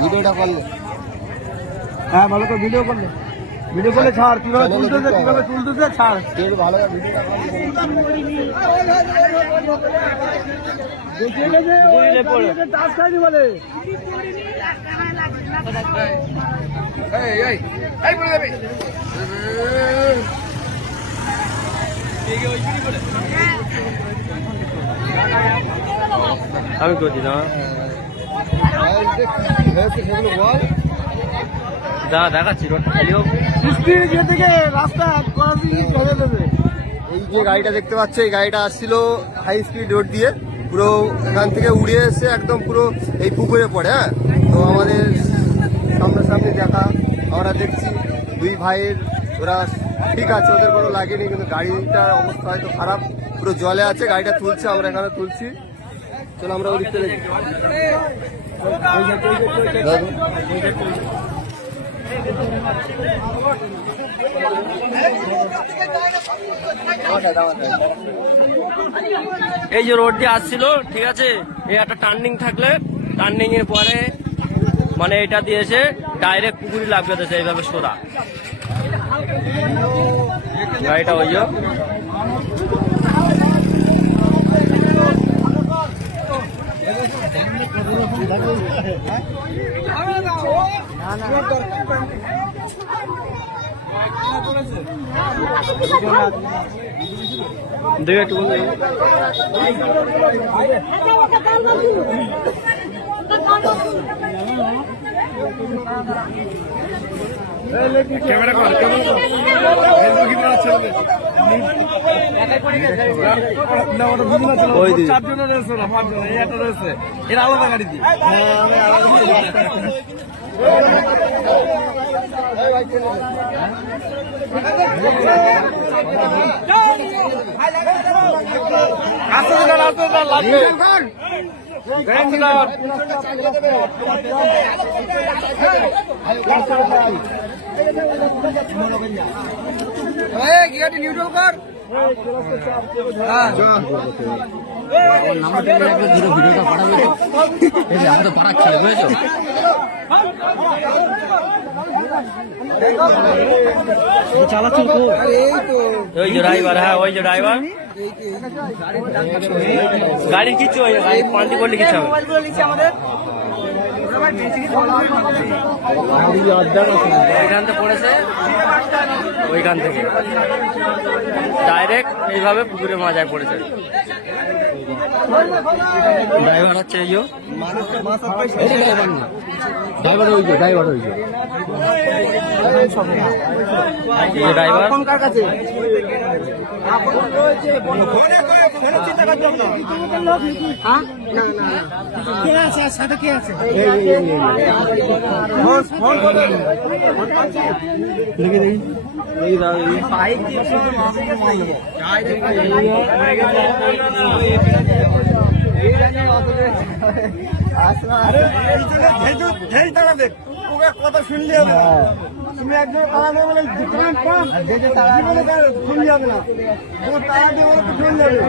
ভিডিওটা করলে হ্যাঁ ভালো করে ভিডিও করলে ছাড়, কিভাবে তুলতেছে ছাড়। ভালো বলে আমি করছি না দেখাচ্ছি রাস্তা এই যে গাড়িটা দেখতে পাচ্ছ, এই গাড়িটা আসছিল হাই স্পিড রোড দিয়ে, পুরো এখান থেকে উড়ে এসে একদম পুরো এই পুকুরে পড়ে। হ্যাঁ, তো আমাদের সামনাসামনি দেখা, আমরা দেখছি দুই ভাইয়ের, ওরা ঠিক আছে, ওদের কোনো লাগেনি, কিন্তু গাড়িটার অবস্থা হয়তো খারাপ, পুরো জলে আছে। গাড়িটা তুলছে, আমরা এখানে তুলছি। চলো আমরা ওদিক চলে যাই। এই যে রোড দিয়ে আসছিল, ঠিক আছে, এই একটা টার্নিং থাকলে টার্নিং এর পরে মানে এটা দিয়েছে ডাইরেক্ট পুকুরি লাগবে, এইভাবে সোজা গাড়িটা ওই দেখে একটু ক্যামেরা কর, চারজনে রয়েছে না পাঁচজন, এই একটা রয়েছে, এর আলাদা গাড়ি দিয়ে। নিউট্রাল কর। ভিডিওটা পাঠাবে, আমাদের পাড়ার ছেলে বুঝেছো। ওই যে ড্রাইভার, হ্যাঁ ওই যে ড্রাইভার, গাড়ির কিছু পাল্টি করলে কিছু হবে। ওইখান থেকে পড়েছে, ওইখান থেকে ডাইরেক্ট এইভাবে পুকুরে মাজায় পড়েছে। ড্রাইভার হচ্ছে এই ড্রাইভার ওই যে ড্রাইভার কথা শুনলে হবে, তুমি একজন তারা দিয়ে বলে শুনলে হবে না, তারা দিয়ে বলে শুনলে হবে।